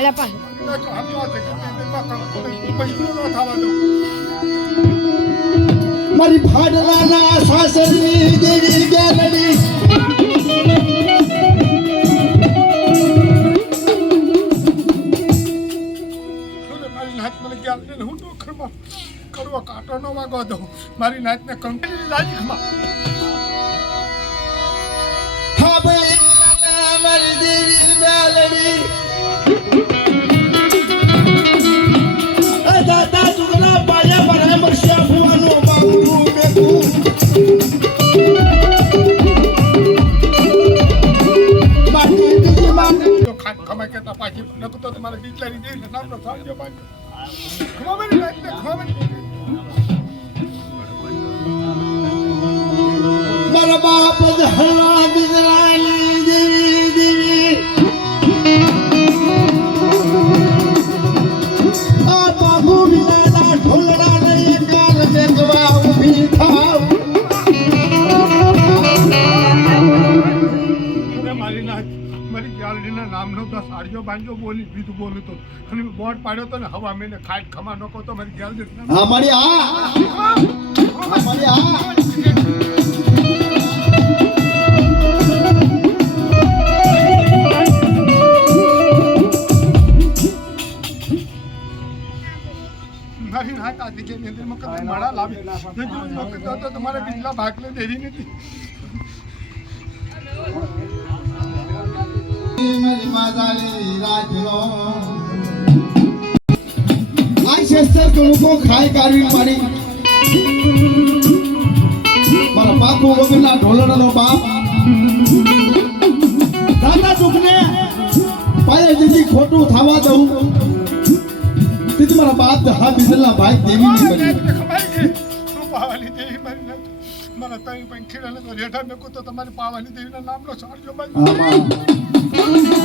એટલે પણ ન મારી ભાડલાના સાસરની દેવી ગેરડી. લઈને હું ડોખરમાં કરવો કાંટો ન વાગો દઉં. મારી નાતને કંકરી લાજીમાં હા ભાઈ મારી દેવી ગેરડી. કરતા પાછી. નકર તો તમારે ડિક્લારી દેવી નામનો સાંજો બાંધો ખબર ખમા મારા બાપ ધરણા ગુજરાની દેવી. બાંધો બોલી બીજું બોલું તો અને બોટ પાડ્યો તો ને હવા મેને ખાટ ખમા નકો તો મારી હા મારી આ હા, મારી આ. મારી અંદર માળા લાવી. તો- તમારે બીજલા ભાગને દેવી નથી. કે લોકો ખાઈ કાઢી મારી મારા બાપુ વગરના ઢોલડાનો બાપ. દાદા દુઃખને પાયે દીદી ખોટું થવા દઉં. તેથી મારા બાપ હા બીજલના ભાઈ દેવી ની મારી તઈ પણ ખીરાને તો રેઠા મેકો તો તમારી પાવાની દેવીના નામનો સાડીઓ બાંધો Thank you.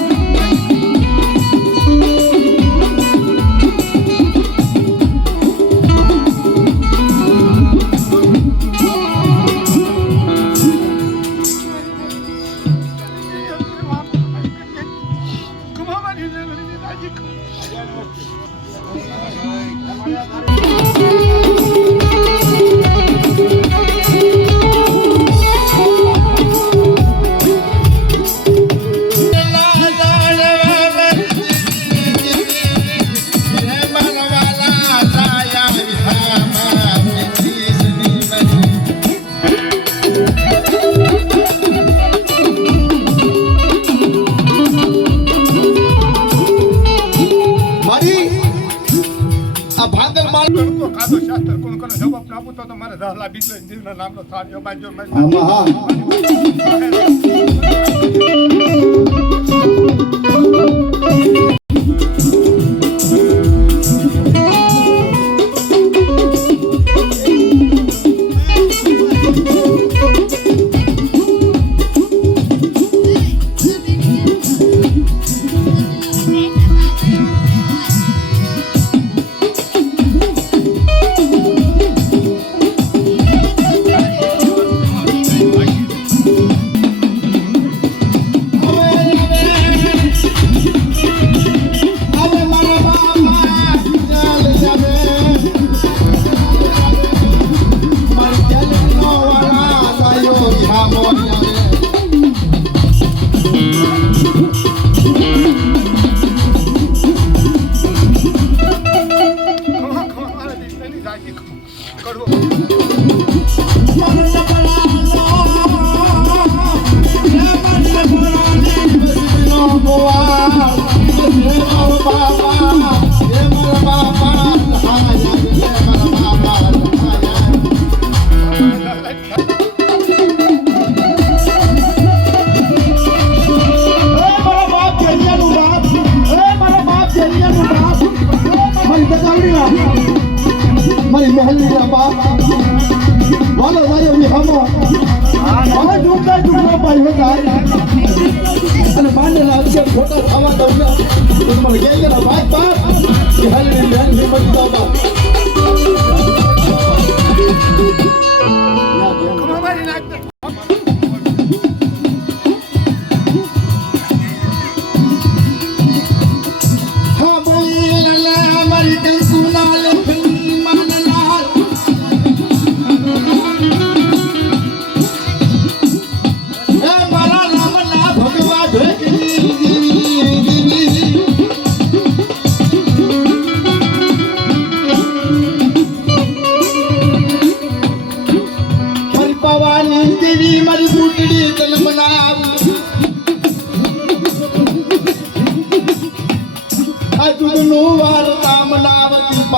我操你要卖就卖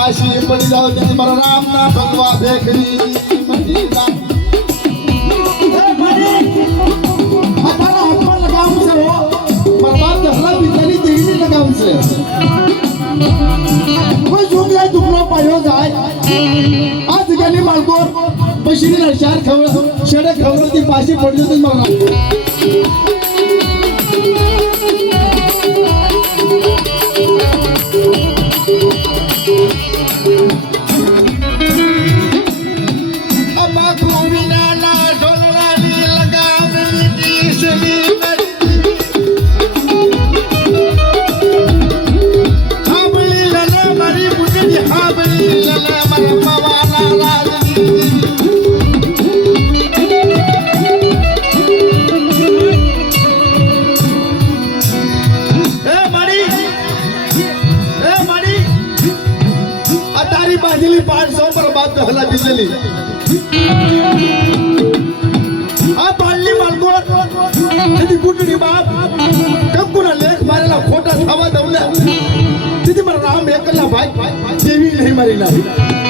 કાશી પડી જાઓ જી મારા રામ ના ભગવા ભેખરી પછીની શાર ખબર છેડે ખબર પાછી પડી જતી મારા ಮಾಡಿದಲ್ಲಿ પાલની માલકોટ તેથી ગુટની બાપ કંકુના લેખ મારેલા ખોટા થવા દઉં ને તેથી મારા રામ એકલા ભાઈ જેવી નહીં મારી લાવી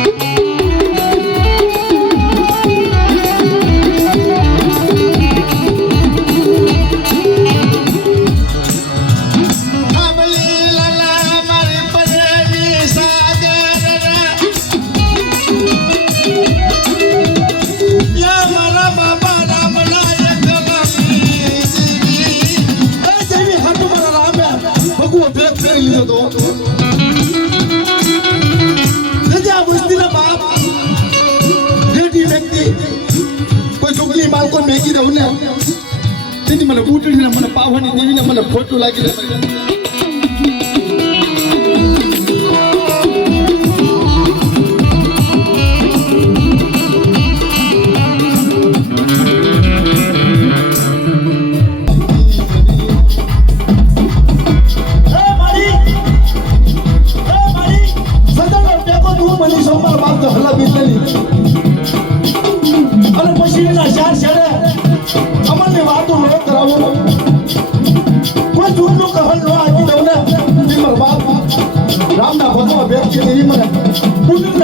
પોતાનો વ્યક્તિ કરી મને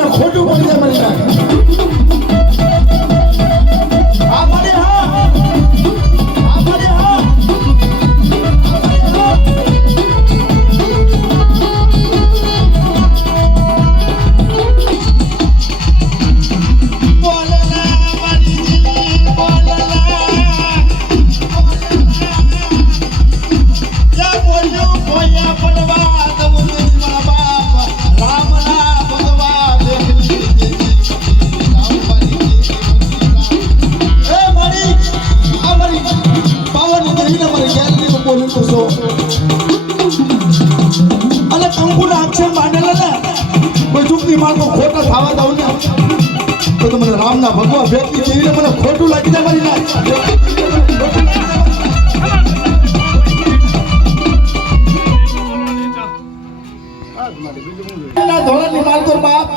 ખોટું પણ મને. ના, ભગવાન વ્યક્તિ જેવીને મને ખોટું લાગી જાય મારી નાખ. ધોરણની માલકોર બાપ.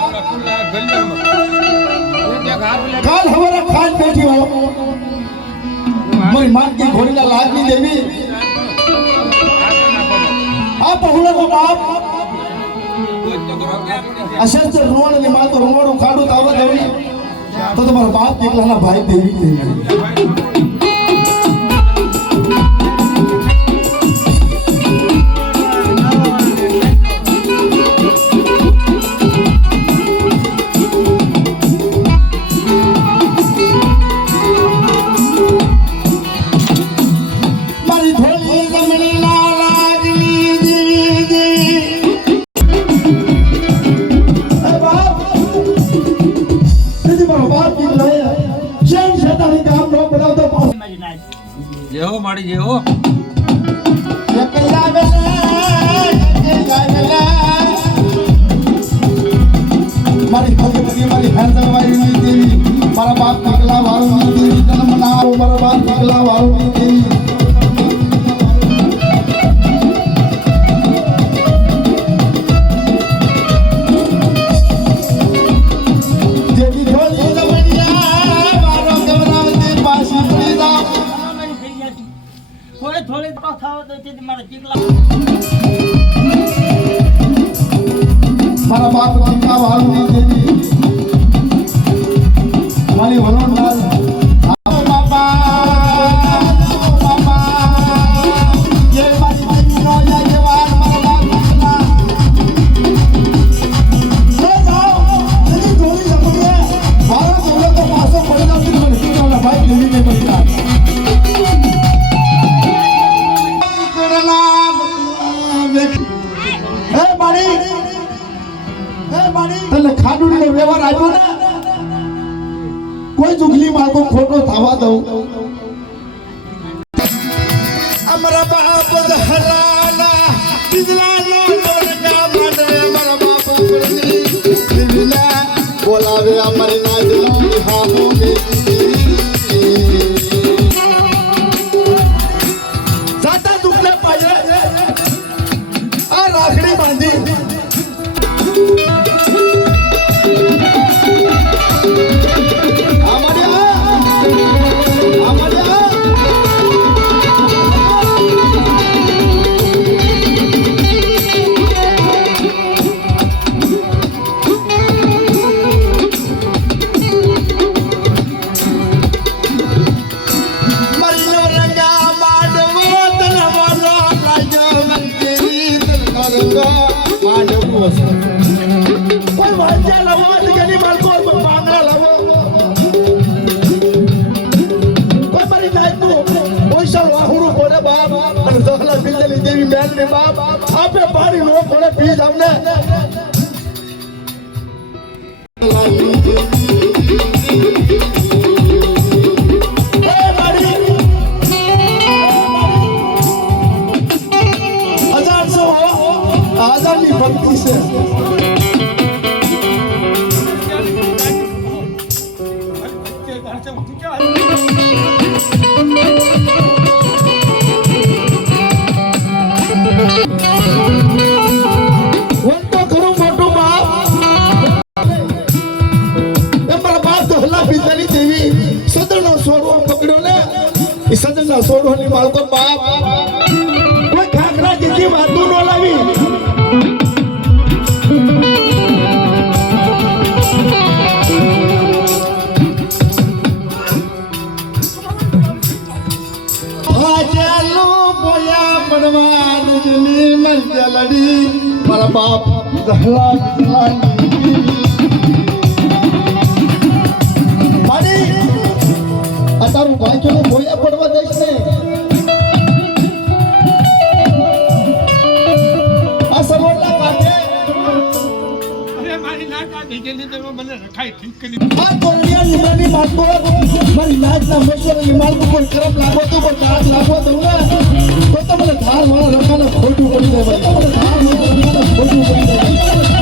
કાલ હવારે ખાન બેઠી હો. મારી માનકી દેવી. આ પહોળો બાપ. અસંત રોણની માલ તો રોણ ખાડું તાવ દેવી તો તમારો બાપ કેટલાના ભાઈ દેવી નહીં 有。बोलावे अमरनाथ સસોડોની બાળકો બાપ. કોઈ ખાખરા જેટલી વાતો ન લાવી. મારા બાપ જહલા જહલા તારું ભાઈ પડવા લાગતો મારી લાજ ના મતલબ પણ ખરાબ લાગો તો પણ દાંત લાગવા દઉં તો તમને ધાર મારા રમવાના ખોટું પડી જાય તમને ખોટું પડી જાય.